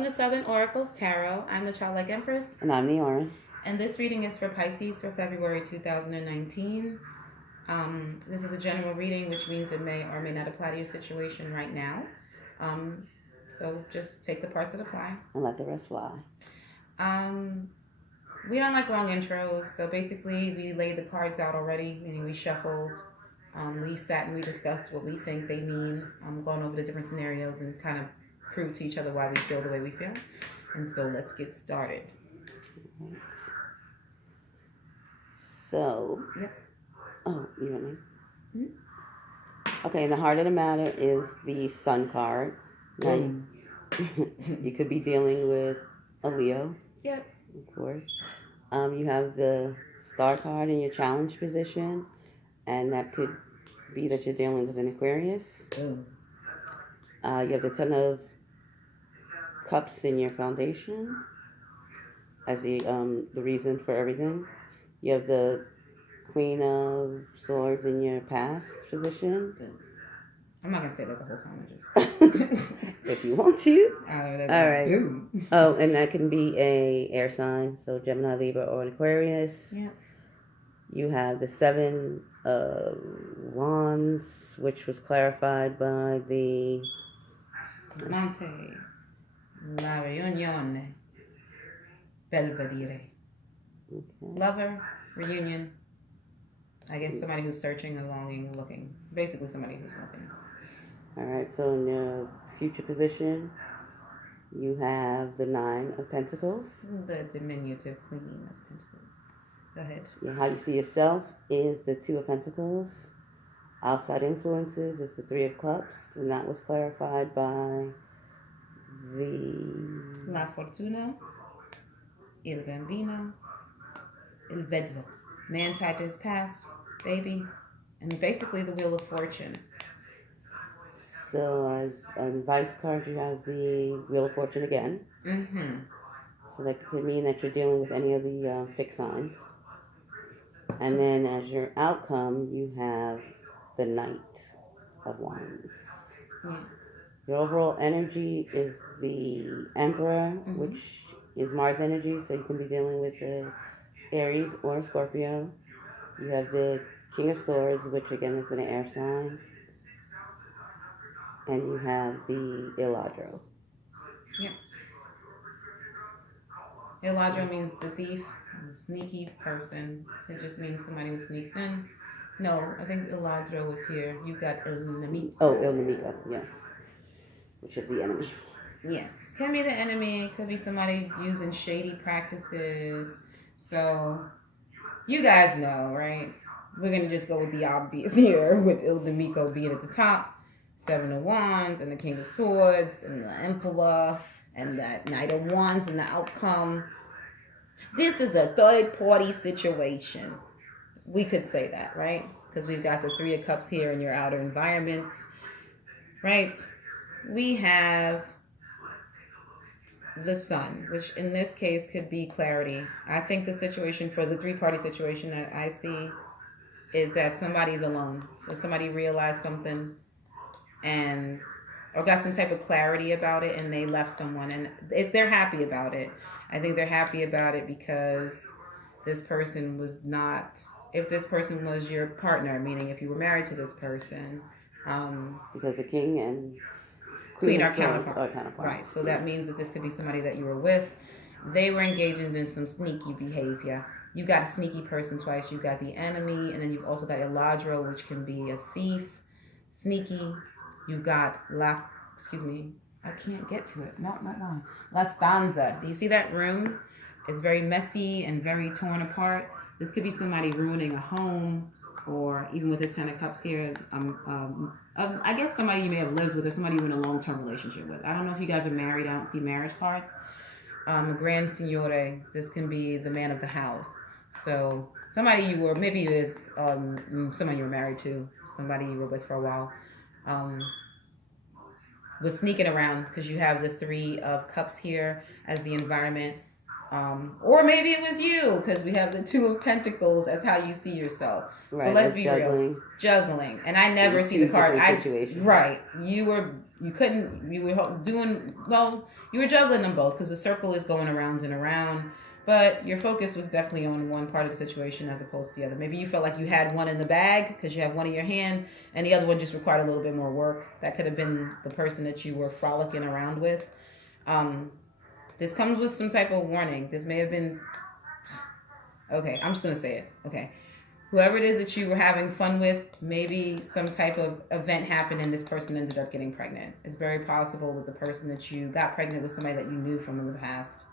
The Southern Oracles Tarot. I'm the Childlike Empress. And I'm the Orange. And this reading is for Pisces for February 2019. This is a general reading, which means it may or may not apply to your situation right now. So just take the parts that apply. And let the rest fly. We don't like long intros, so basically we laid the cards out already, meaning we shuffled. We sat and we discussed what we think they mean, going over the different scenarios and kind of prove to each other why we feel the way we feel. And so let's get started. Right. So, yep. Oh, you know me? Mm-hmm. Okay, and the heart of the matter is the Sun card. Now, you could be dealing with a Leo. Yep. Of course. You have the Star card in your challenge position, and that could be that you're dealing with an Aquarius. You have the Ten of Cups in your foundation as the reason for everything. You have the Queen of Swords in your past position. I'm not gonna say that the whole time. If you want to. All right. Oh, and that can be a air sign, so Gemini, Libra, or an Aquarius. Yeah. You have the Seven of Wands, which was clarified by the Monte, La Riunione, Belvedere. Okay. Lover, reunion. I guess somebody who's searching and longing and looking. Basically somebody who's looking. All right, so in your future position, you have the Nine of Pentacles. The diminutive Queen of Pentacles. Go ahead. Yeah, how you see yourself is the Two of Pentacles. Outside influences is the Three of Cups, and that was clarified by the La Fortuna, Il Bambino, Il Vedro. Man tied to his past, baby, and basically the Wheel of Fortune. So as an advice card, you have the Wheel of Fortune again. Mm-hmm. So that could mean that you're dealing with any of the fixed signs. And then as your outcome, you have the Knight of Wands. Yeah. Your overall energy is the Emperor, which is Mars energy, so you can be dealing with the Aries or Scorpio. You have the King of Swords, which again is an air sign. And you have the Iladro. Yeah. Iladro means the thief, the sneaky person. It just means somebody who sneaks in. No, I think Iladro is here. You've got El Nemico. Oh, El Nemico, yeah. Which is the enemy. Yes. Can be the enemy. Could be somebody using shady practices. So, you guys know, right? We're going to just go with the obvious here with El Nemico being at the top. Seven of Wands and the King of Swords and the Emperor and that Knight of Wands and the outcome. This is a third-party situation. We could say that, right? Because we've got the Three of Cups here in your outer environment, right? We have the Sun, which in this case could be clarity. I think the situation for the three-party situation that I see is that somebody's alone. So somebody realized something and or got some type of clarity about it and they left someone. And if they're happy about it, I think they're happy about it because this person was not... If this person was your partner, meaning if you were married to this person... because the King and Queen are counterparts. Right, so that means that this could be somebody that you were with. They were engaging in some sneaky behavior. You got a sneaky person twice. You got the enemy, and then you've also got Iladro, which can be a thief, sneaky. You got I can't get to it. No. La Stanza. Do you see that room? It's very messy and very torn apart. This could be somebody ruining a home, or even with the Ten of Cups here, I guess somebody you may have lived with or somebody you're in a long-term relationship with. I don't know if you guys are married. I don't see marriage cards. A Grand Signore. This can be the man of the house. So somebody you were, maybe it is someone you were married to, somebody you were with for a while, was sneaking around because you have the Three of Cups here as the environment. Or maybe it was you, because we have the Two of Pentacles as how you see yourself. Right, so let's like be juggling. real. Juggling. And I never see the card. Right. You were juggling them both, because the circle is going around and around. But your focus was definitely on one part of the situation as opposed to the other. Maybe you felt like you had one in the bag because you have one in your hand, and the other one just required a little bit more work. That could have been the person that you were frolicking around with. This comes with some type of warning. This may have been... Okay, I'm just going to say it. Okay. Whoever it is that you were having fun with, maybe some type of event happened and this person ended up getting pregnant. It's very possible that the person that you got pregnant with somebody that you knew from the past.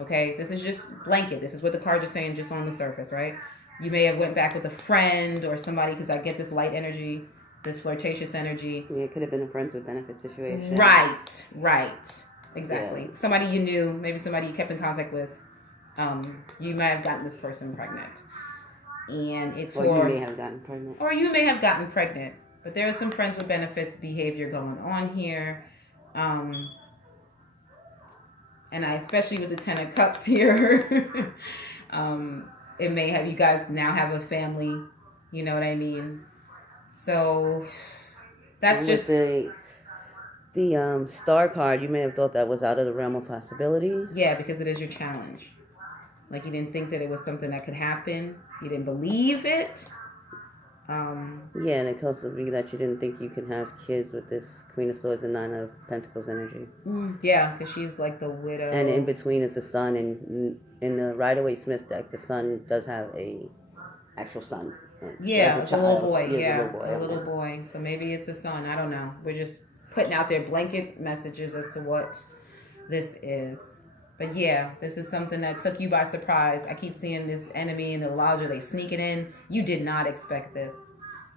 Okay, this is just blanket. This is what the cards are saying just on the surface, right? You may have went back with a friend or somebody, because I get this light energy, this flirtatious energy. Yeah, it could have been a friends with benefits situation. Right. Exactly. Yeah. Somebody you knew, maybe somebody you kept in contact with. You might have gotten this person pregnant. And it's Or you may have gotten pregnant. Or you may have gotten pregnant. But there is some friends with benefits behavior going on here. And especially with the Ten of Cups here, it may have, you guys now have a family, you know what I mean? So that's and just the star card. You may have thought that was out of the realm of possibilities. Yeah, because it is your challenge. Like, you didn't think that it was something that could happen. You didn't believe it. Yeah, and it could also be that you didn't think you could have kids with this Queen of Swords and Nine of Pentacles energy. Yeah, because she's like the widow. And in between is the sun, and in the Rider-Waite-Smith deck, the sun does have a actual son. Yeah, it's a little boy. Yeah, a little boy. So maybe it's a son. I don't know. We're just putting out there blanket messages as to what this is. But yeah, this is something that took you by surprise. I keep seeing this enemy and the lodger, they sneak it in. You did not expect this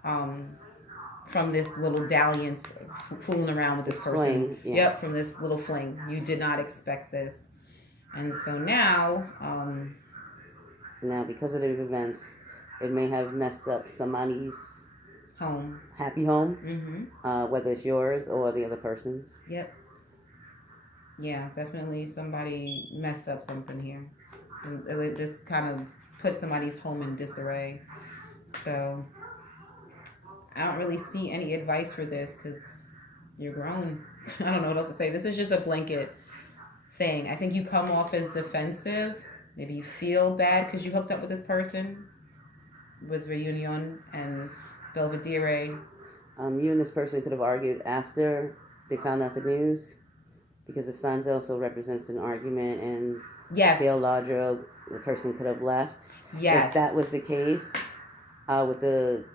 from this little dalliance, fooling around with this person. Fling, yeah. Yep, from this little fling. You did not expect this. And so now... now, because of the events, it may have messed up somebody's home. Happy home, whether it's yours or the other person's. Yep. Yeah, definitely somebody messed up something here. This kind of put somebody's home in disarray. So I don't really see any advice for this because you're grown. I don't know what else to say. This is just a blanket thing. I think you come off as defensive. Maybe you feel bad because you hooked up with this person with Reunion and Belvedere. You and this person could have argued after they found out the news. Because the signs also represents an argument, and Theologio, the person could have left. Yes. If that was the case, with the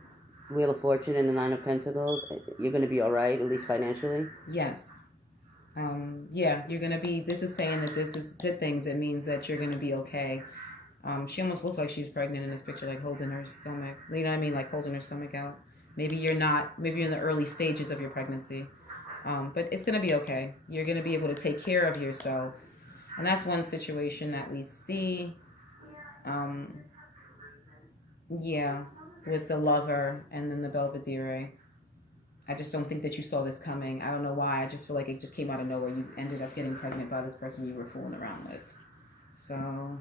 Wheel of Fortune and the Nine of Pentacles, you're going to be all right, at least financially. Yes. You're going to be, this is saying that this is good things. It means that you're going to be okay. She almost looks like she's pregnant in this picture, like holding her stomach. You know what I mean? Like holding her stomach out. Maybe you're not, maybe you're in the early stages of your pregnancy. But it's going to be okay. You're going to be able to take care of yourself. And that's one situation that we see. With the Lover and then the Belvedere. I just don't think that you saw this coming. I don't know why. I just feel like it just came out of nowhere. You ended up getting pregnant by this person you were fooling around with. So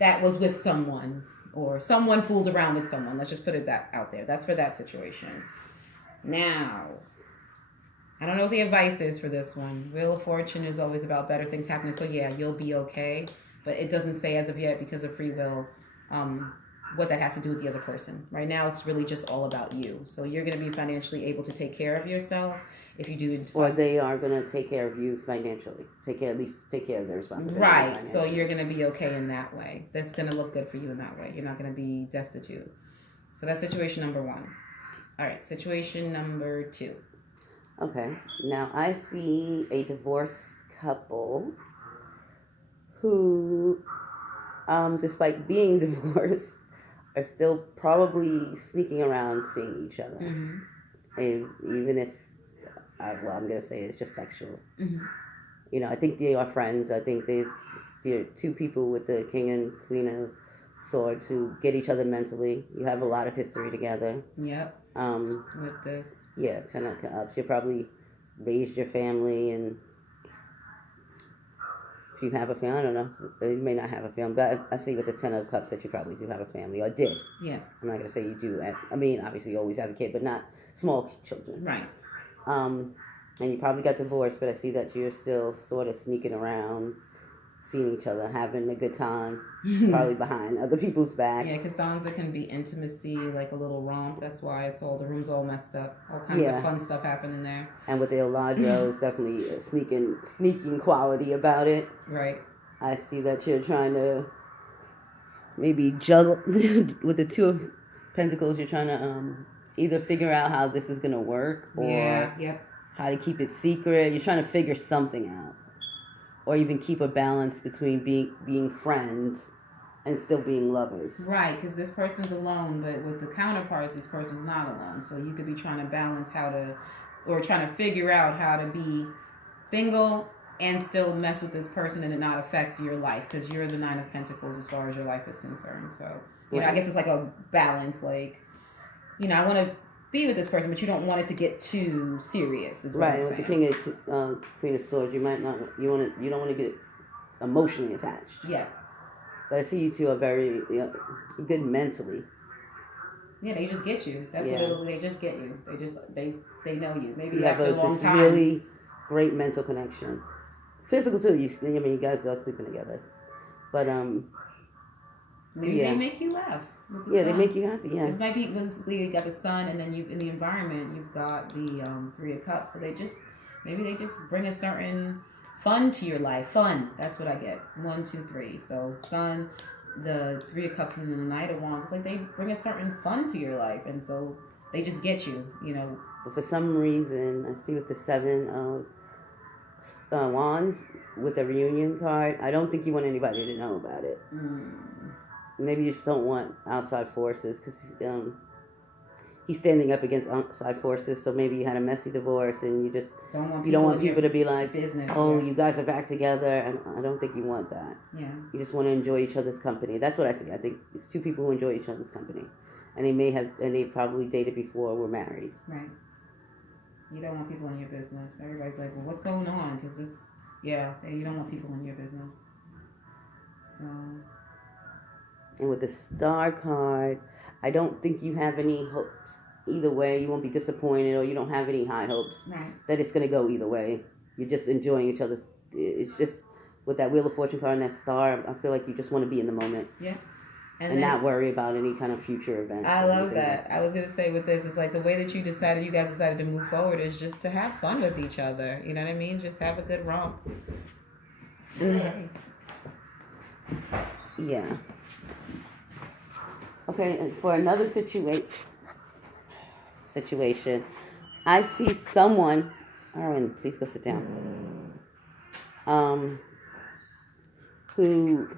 that was with someone, or someone fooled around with someone. Let's just put it out there. That's for that situation. Now... I don't know what the advice is for this one. Wheel of Fortune is always about better things happening. So yeah, you'll be okay. But it doesn't say as of yet, because of free will, what that has to do with the other person. Right now, it's really just all about you. So you're going to be financially able to take care of yourself if you do. Or they are going to take care of you financially. At least take care of their responsibility. Right. So you're going to be okay in that way. That's going to look good for you in that way. You're not going to be destitute. So that's situation number 1. All right. Situation number 2. Okay, now I see a divorced couple who, despite being divorced, are still probably sneaking around seeing each other. Mm-hmm. And even if, I'm going to say it's just sexual. Mm-hmm. You know, I think they are friends. I think they're two people with the King and Queen of Swords who get each other mentally. You have a lot of history together. Yep. With this. Yeah, 10 of Cups. You probably raised your family and you have a family. I don't know. You may not have a family, but I see with the Ten of Cups that you probably do have a family, or did. Yes. I'm not going to say you do. I mean, obviously you always have a kid, but not small children. Right. And you probably got divorced, but I see that you're still sort of sneaking around, seeing each other, having a good time, probably behind other people's back. Yeah, because sometimes there can be intimacy, like a little romp. That's why the room's all messed up. All kinds of fun stuff happening there. And with the Eladro, it's definitely a sneaking quality about it. Right. I see that you're trying to maybe juggle with the Two of Pentacles. You're trying to either figure out how this is going to work, or how to keep it secret. You're trying to figure something out, or even keep a balance between being friends and still being lovers. Right, because this person's alone, but with the counterparts, this person's not alone. So you could be trying to balance trying to figure out how to be single and still mess with this person and it not affect your life, because you're the Nine of Pentacles as far as your life is concerned. So, you know, I guess it's like a balance. Like, you know, I want to be with this person, but you don't want it to get too serious. Is what I'm saying. With the King of Queen of Swords, you might not. You don't want to get emotionally attached. Yes. But I see you two are very good mentally. Yeah, they just get you. That's what it is. They just get you. They know you. Maybe you after have a long time. Really great mental connection. Physical too. You guys are sleeping together, but maybe they make you laugh. They make you happy. Yeah. This might be you got the sun, and then you in the environment you've got the Three of Cups. So they just bring a certain fun to your life. Fun. That's what I get. 1, 2, 3. So sun, the Three of Cups, and then the Knight of Wands. It's like they bring a certain fun to your life, and so they just get you. You know. But for some reason, I see with the Seven of Wands with the reunion card, I don't think you want anybody to know about it. Maybe you just don't want outside forces, because he's standing up against outside forces. So maybe you had a messy divorce, and you just don't want people to be like, business, you guys are back together. And I don't think you want that. Yeah. You just want to enjoy each other's company. That's what I see. I think it's two people who enjoy each other's company, and they probably dated before, were married. Right. You don't want people in your business. Everybody's like, well, what's going on? Because you don't want people in your business. So. And with the Star card, I don't think you have any hopes either way. You won't be disappointed, or you don't have any high hopes that it's going to go either way. You're just enjoying each other's. It's just with that Wheel of Fortune card and that Star, I feel like you just want to be in the moment. Yeah. And not worry about any kind of future events. I love that. I was going to say with this, it's like the way that you guys decided to move forward is just to have fun with each other. You know what I mean? Just have a good romp. Yeah. Okay, and for another situation, I see someone. Arwen, please go sit down. Who,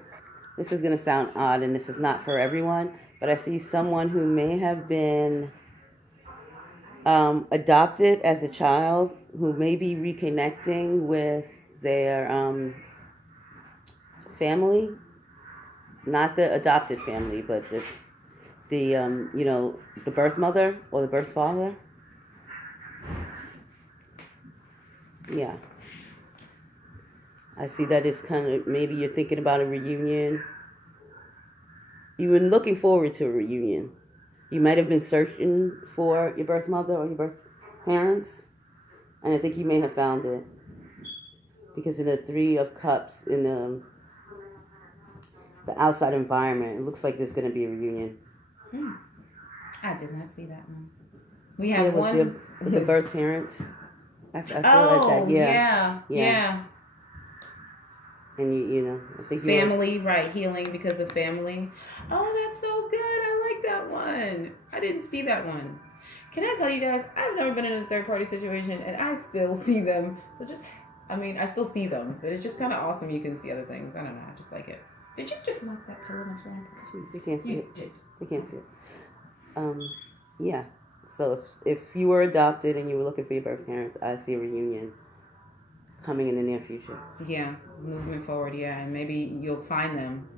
this is going to sound odd, and this is not for everyone, but I see someone who may have been adopted as a child, who may be reconnecting with their family, not the adopted family, but the birth mother or the birth father. Yeah. I see that it's kind of, maybe you're thinking about a reunion. You were looking forward to a reunion. You might have been searching for your birth mother or your birth parents, and I think you may have found it. Because in the Three of Cups, in the outside environment, it looks like there's going to be a reunion. I did not see that one. We have one with the birth parents. I feel like that. Yeah. And I think family, right? Healing because of family. Oh, that's so good. I like that one. I didn't see that one. Can I tell you guys? I've never been in a third party situation, and I still see them. So I still see them, but it's just kind of awesome. You can see other things. I don't know. I just like it. Did you just knock that pillow on the floor? They can't see you it. Did. They can't see it. Yeah. So if you were adopted and you were looking for your birth parents, I see a reunion coming in the near future. Yeah, movement forward. Yeah, and maybe you'll find them.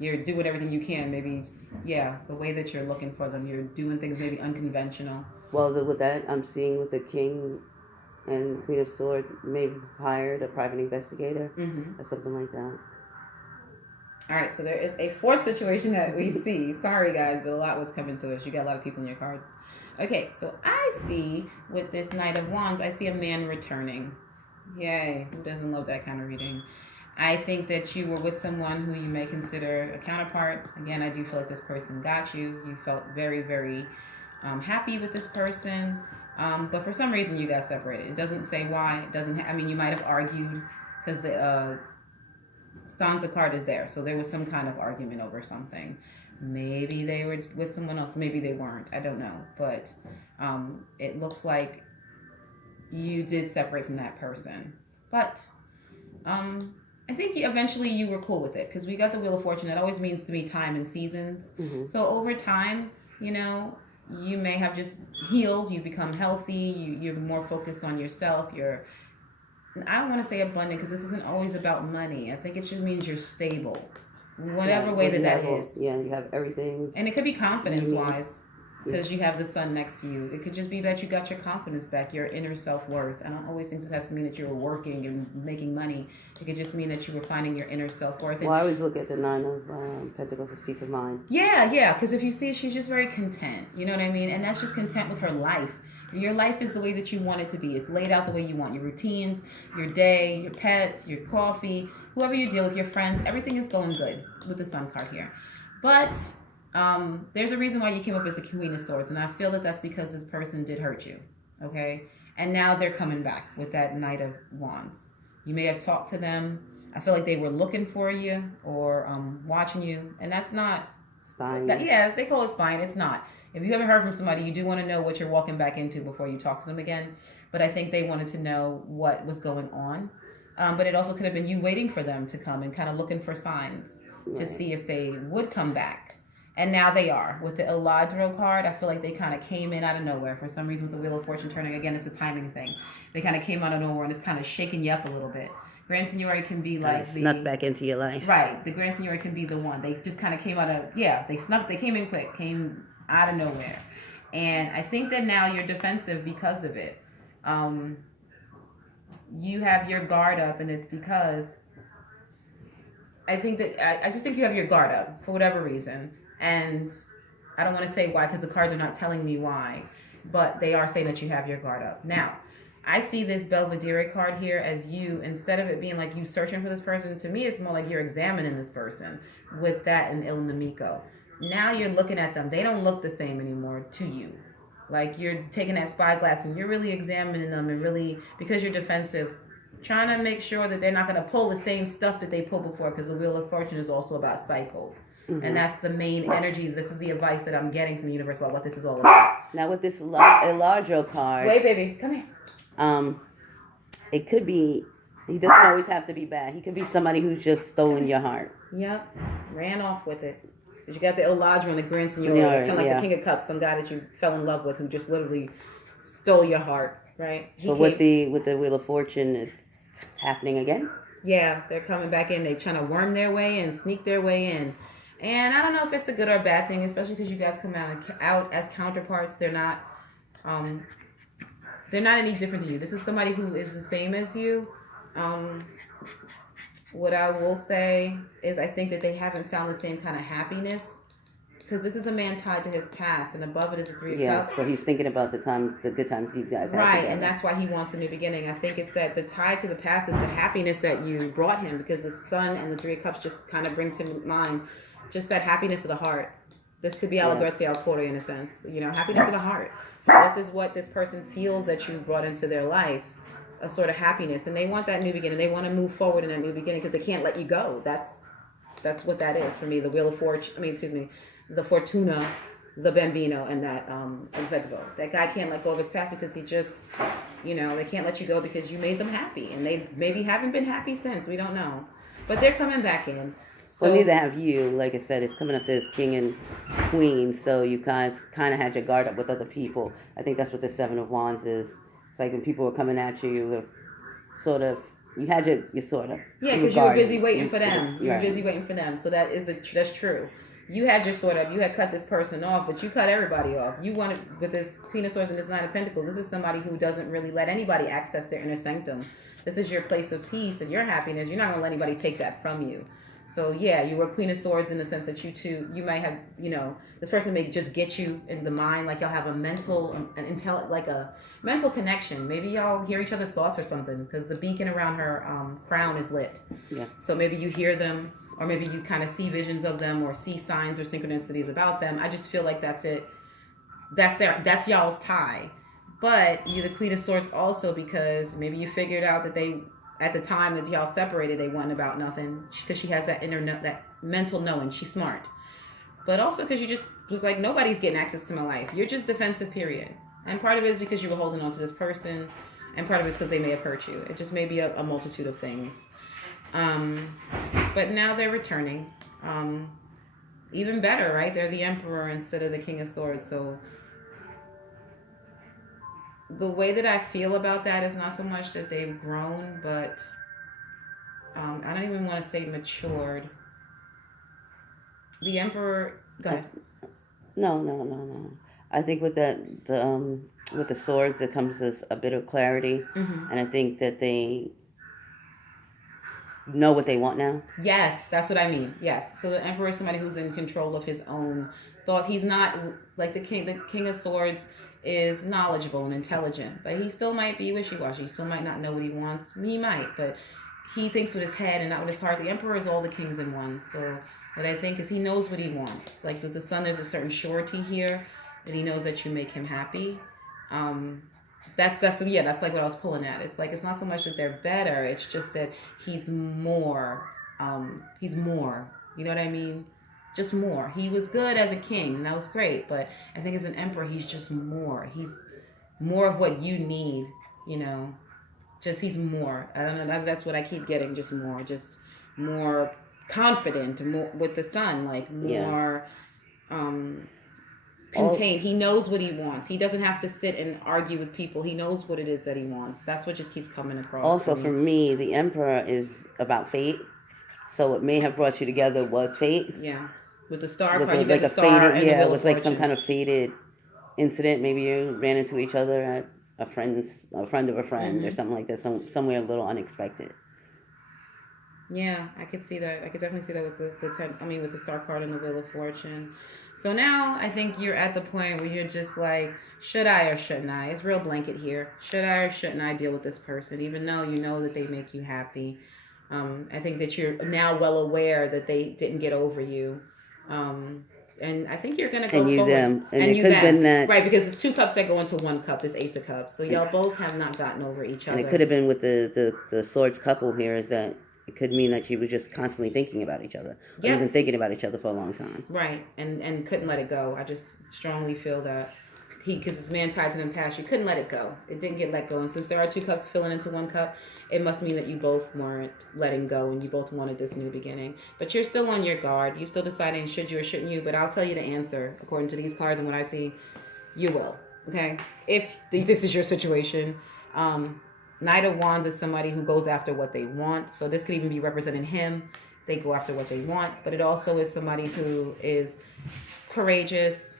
You're doing everything you can. Maybe, the way that you're looking for them, you're doing things maybe unconventional. Well, with that, I'm seeing with the King And Queen of Swords may have hired a private investigator Mm-hmm. or something like that. All right, so there is a fourth situation that we see. Sorry, guys, but a lot was coming to us. You got a lot of people in your cards. Okay, so I see with this Knight of Wands, I see a man returning. Yay, who doesn't love that kind of reading? I think that you were with someone who you may consider a counterpart. Again, I do feel like this person got you. You felt very, very happy with this person. But for some reason, you got separated. It doesn't say why. It doesn't. I mean, you might have argued because the stanza card is there. So there was some kind of argument over something. Maybe they were with someone else. Maybe they weren't. I don't know. But it looks like you did separate from that person. But I think eventually you were cool with it because we got the Wheel of Fortune. That always means to me time and seasons. Mm-hmm. So over time, you know, you may have just healed. You become healthy. You're more focused on yourself. I don't want to say abundant because this isn't always about money. I think it just means you're stable. Whatever way that is. Yeah, you have everything. And it could be confidence-wise because you have the sun next to you. It could just be that you got your confidence back, your inner self-worth. I don't always think it has to mean that you were working and making money. It could just mean that you were finding your inner self-worth. Well, I always look at the Nine of Pentacles as peace of mind. Yeah, because if you see, she's just very content. You know what I mean? And that's just content with her life. Your life is the way that you want it to be. It's laid out the way you want. Your routines, your day, your pets, your coffee, whoever you deal with, your friends, everything is going good with the Sun card here. But there's a reason why you came up as the Queen of Swords, and I feel that that's because this person did hurt you, okay? And now they're coming back with that Knight of Wands. You may have talked to them. I feel like they were looking for you or watching you, and that's not... Spying. Yes, they call it spying. It's not. If you haven't heard from somebody, you do want to know what you're walking back into before you talk to them again. But I think they wanted to know what was going on. But it also could have been you waiting for them to come and kind of looking for signs to see if they would come back. And now they are. With the Eladro card, I feel like they kind of came in out of nowhere. For some reason, with the Wheel of Fortune turning, again, it's a timing thing. They kind of came out of nowhere and it's kind of shaking you up a little bit. Grand Signore can be like snuck back into your life. Right. The Grand Signore can be the one. They just kind of came out of, they came in quick, came out of nowhere. And I think that now you're defensive because of it. You have your guard up, and it's because I just think you have your guard up for whatever reason. And I don't want to say why because the cards are not telling me why, but they are saying that you have your guard up. Now, I see this Belvedere card here as you, instead of it being like you searching for this person, to me it's more like you're examining this person with that and Il Nemico. Now you're looking at them. They don't look the same anymore to you. Like you're taking that spyglass and you're really examining them and really, because you're defensive, trying to make sure that they're not going to pull the same stuff that they pulled before, because the Wheel of Fortune is also about cycles. Mm-hmm. And that's the main energy. This is the advice that I'm getting from the universe about what this is all about. Now with this Eladro card... Wait, baby. Come here. It could be... He doesn't always have to be bad. He could be somebody who's just stolen your heart. Yep. Ran off with it. Because you got the Eladro and the Grand Signore. It's kind of like the King of Cups, some guy that you fell in love with who just literally stole your heart, right? But with the Wheel of Fortune, it's happening again? Yeah, they're coming back in. They're trying to worm their way in, sneak their way in. And I don't know if it's a good or a bad thing, especially because you guys come out as counterparts. They're not any different than you. This is somebody who is the same as you. What I will say is I think that they haven't found the same kind of happiness, because this is a man tied to his past, and above it is the Three of Cups. So he's thinking about the good times you guys had right, together. and that's why he wants a new beginning. I think it's that the tie to the past is the happiness that you brought him, because the Sun and the Three of Cups just kind of bring to mind just that happiness of the heart. This could be alla grazie al cuore in a sense, happiness of the heart. This is what this person feels that you brought into their life, a sort of happiness, and they want that new beginning. They want to move forward in that new beginning because they can't let you go. That's what that is for me. The Wheel of Fortune, the Fortuna, the Bambino, and that Vetivo. That guy can't let go of his past because he just, they can't let you go because you made them happy, and they maybe haven't been happy since. We don't know, but they're coming back in. So, well, neither have you. Like I said, it's coming up to King and Queen, so you guys kind of had your guard up with other people. I think that's what the Seven of Wands is. It's like when people are coming at you, you sort of, you had your sort of. Yeah, because you were busy waiting for them. You were busy waiting for them. So that's true. you had your sword up, you had cut this person off, but you cut everybody off. You wanted, with this Queen of Swords and this Nine of Pentacles, this is somebody who doesn't really let anybody access their inner sanctum. This is your place of peace and your happiness. You're not going to let anybody take that from you. So yeah, you were Queen of Swords in the sense that you might have, this person may just get you in the mind, like y'all have a mental connection. Maybe y'all hear each other's thoughts or something, because the beacon around her crown is lit. Yeah. So maybe you hear them, or maybe you kind of see visions of them, or see signs or synchronicities about them. I just feel like that's it. That's y'all's tie. But you're the Queen of Swords also because maybe you figured out that they, at the time that y'all separated, they went about nothing, because she has that that mental knowing. She's smart. But also because you just was like, nobody's getting access to my life. You're just defensive, period. And part of it is because you were holding on to this person, and part of it is because they may have hurt you. It just may be a multitude of things. But now they're returning. Even better, right? They're the Emperor instead of the King of Swords. So the way that I feel about that is not so much that they've grown, but I don't even want to say matured. The Emperor, go ahead. No. I think with with the swords, there comes a bit of clarity, and I think that they know what they want now. Yes, that's what I mean. Yes, so the Emperor is somebody who's in control of his own thoughts. He's not like the King. The King of Swords is knowledgeable and intelligent, but he still might be wishy-washy. He still might not know what he wants. He might, but he thinks with his head and not with his heart. The Emperor is all the kings in one. So what I think is he knows what he wants. Like with the Sun, there's a certain surety here that he knows that you make him happy. That's like what I was pulling at. It's like, it's not so much that they're better. It's just that he's more. You know what I mean? Just more. He was good as a king, and that was great. But I think as an emperor, he's just more. He's more of what you need, Just he's more. I don't know. That's what I keep getting. Just more confident. More with the Sun, like more contained. He knows what he wants. He doesn't have to sit and argue with people. He knows what it is that he wants. That's what just keeps coming across. Also, for me, the Emperor is about fate. So what may have brought you together was fate. Yeah. With the star card, you got the star and the Wheel of Fortune. Like some kind of fated incident. Maybe you ran into each other at a friend of a friend, or something like that. Somewhere a little unexpected. Yeah, I could see that. I could definitely see that with the star card and the Wheel of Fortune. So now I think you're at the point where you're just like, should I or shouldn't I? It's real blanket here. Should I or shouldn't I deal with this person, even though you know that they make you happy? I think that you're now well aware that they didn't get over you. And I think you're going to go and you forward. Them. And it could have been that. Right, because it's two cups that go into one cup, this Ace of Cups. So y'all both have not gotten over each other. And it could have been with the swords couple here, is that it could mean that you were just constantly thinking about each other. Or even thinking about each other for a long time. Right, and couldn't let it go. I just strongly feel that because this man tied to them past, you couldn't let it go. It didn't get let go. And since there are two cups filling into one cup, it must mean that you both weren't letting go and you both wanted this new beginning. But you're still on your guard. You're still deciding should you or shouldn't you. But I'll tell you the answer according to these cards and what I see. You will. Okay? If this is your situation. Knight of Wands is somebody who goes after what they want. So this could even be representing him. They go after what they want. But it also is somebody who is courageous,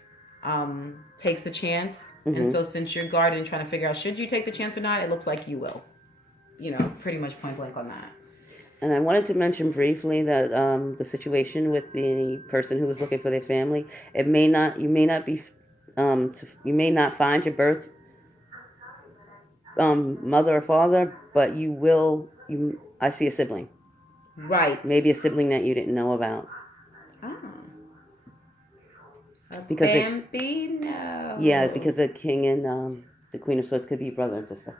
takes a chance. And so since you're guarded and trying to figure out should you take the chance or not, it looks like you will. Pretty much point blank on that. And I wanted to mention briefly that the situation with the person who was looking for their family, you may not find your birth mother or father, but you will. I see a sibling. Right. Maybe a sibling that you didn't know about. Oh. Because Bambino. Because the king and the Queen of Swords could be brother and sister.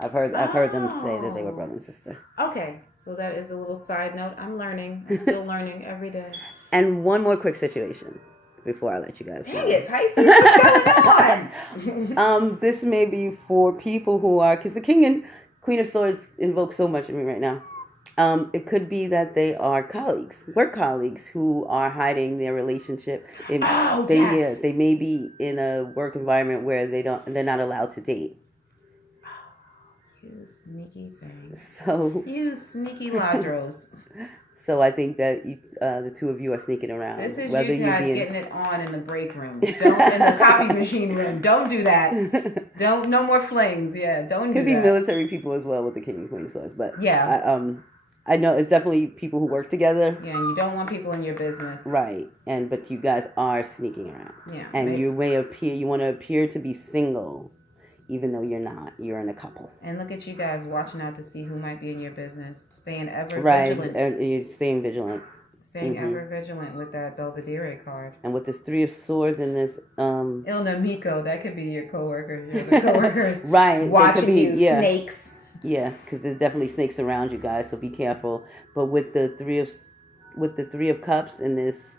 I've heard them say that they were brother and sister. Okay, so that is a little side note. I'm learning. I'm still learning every day. And one more quick situation before I let you guys go. Dang it, Pisces, what's going on? This may be for people who are, because the King and Queen of Swords invoke so much in me right now. It could be that they are work colleagues who are hiding their relationship. They may be in a work environment where they're not allowed to date. You sneaky thing. So you sneaky ladros. So I think that the two of you are sneaking around. This is you guys getting it on in the break room. Don't in the copy machine room. Don't do that. Don't no more flings. Yeah, don't do that. Could be military people as well with the king and queen swords, but yeah. I know it's definitely people who work together. Yeah, you don't want people in your business. Right, but you guys are sneaking around. Yeah. And you want to appear to be single, even though you're not. You're in a couple. And look at you guys watching out to see who might be in your business. Staying ever vigilant. Right, you're staying vigilant. Staying ever vigilant with that Belvedere card. And with this 3 of Swords and this... Il Nemico, that could be your coworker. The coworkers right. Watching you, snakes. Yeah, because there's definitely snakes around you guys, so be careful. But with the 3 of Cups and this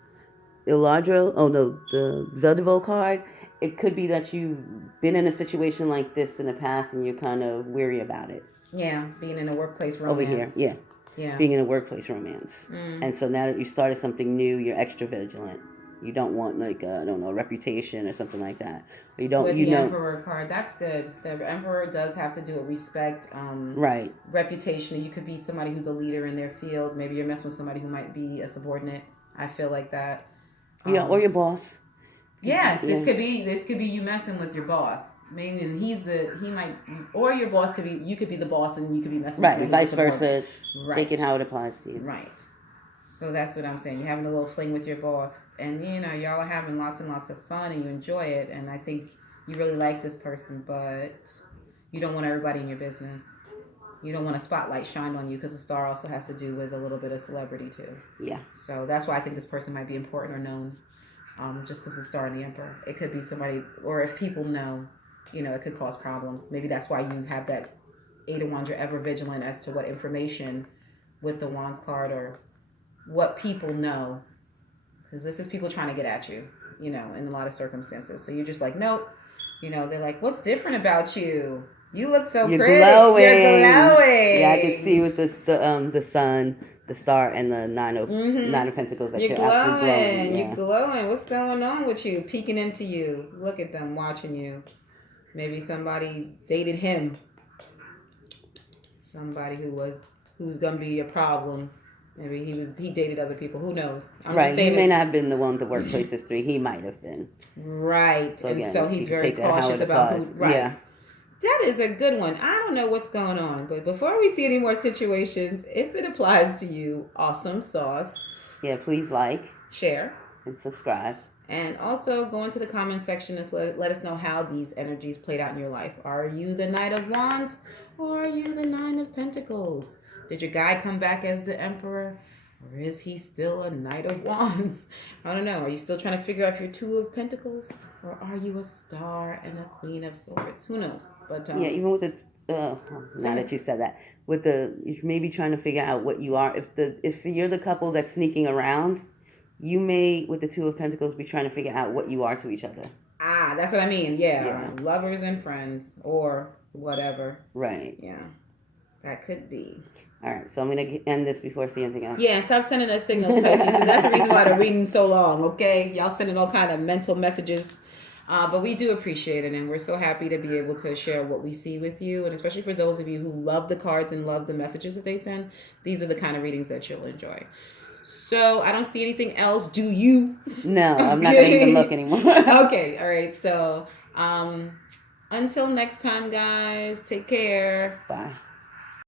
the Veldivo card, it could be that you've been in a situation like this in the past and you're kind of weary about it. Yeah, being in a workplace romance. Over here, yeah. Yeah. Being in a workplace romance. And so now that you started something new, you're extra vigilant. You don't want a reputation or something like that. You don't. With the Emperor card, that's good. The Emperor does have to do a respect, right? Reputation. You could be somebody who's a leader in their field. Maybe you're messing with somebody who might be a subordinate. I feel like that. Yeah, or your boss. Yeah, this could be you messing with your boss. Meaning or your boss could be, you could be the boss and you could be messing with somebody. Right, vice versa. Right. Take it how it applies to you. Right. So that's what I'm saying. You're having a little fling with your boss, and y'all are having lots and lots of fun, and you enjoy it. And I think you really like this person, but you don't want everybody in your business. You don't want a spotlight shined on you, because the star also has to do with a little bit of celebrity too. Yeah. So that's why I think this person might be important or known, just because the star and the Emperor. It could be somebody, or if people know, it could cause problems. Maybe that's why you have that 8 of Wands. You're ever vigilant as to what information with the Wands card or what people know, because this is people trying to get at you, in a lot of circumstances. So you're just like, nope. They're like, what's different about you? You look so pretty. Glowing. You're glowing. Yeah, I can see with the sun, the star, and the nine of Pentacles that you're absolutely glowing. You're glowing. What's going on with you? Peeking into you. Look at them watching you. Maybe somebody dated him. Somebody who's gonna be a problem. Maybe he dated other people. Who knows? Right. He may not have been the one the workplace history. He might have been. Right. So again, and so he's very cautious about who. Right. Yeah. That is a good one. I don't know what's going on, but before we see any more situations, if it applies to you, awesome sauce. Yeah, please like, share, and subscribe. And also go into the comment section and let us know how these energies played out in your life. Are you the Knight of Wands or are you the 9 of Pentacles? Did your guy come back as the Emperor? Or is he still a Knight of Wands? I don't know. Are you still trying to figure out if you're 2 of Pentacles? Or are you a Star and a Queen of Swords? Who knows? But yeah, even with the... now that you said that. You're maybe trying to figure out what you are. If you're the couple that's sneaking around, you may, with the 2 of Pentacles, be trying to figure out what you are to each other. Ah, that's what I mean. Yeah. Lovers and friends or whatever. Right. Yeah. That could be. All right, so I'm going to end this before I see anything else. Yeah, and stop sending us signals, Pisces, because that's the reason why they're reading so long, okay? Y'all sending all kind of mental messages. But we do appreciate it, and we're so happy to be able to share what we see with you, and especially for those of you who love the cards and love the messages that they send, these are the kind of readings that you'll enjoy. So I don't see anything else. Do you? No, I'm not going to even look anymore. Okay, all right. So until next time, guys, take care. Bye.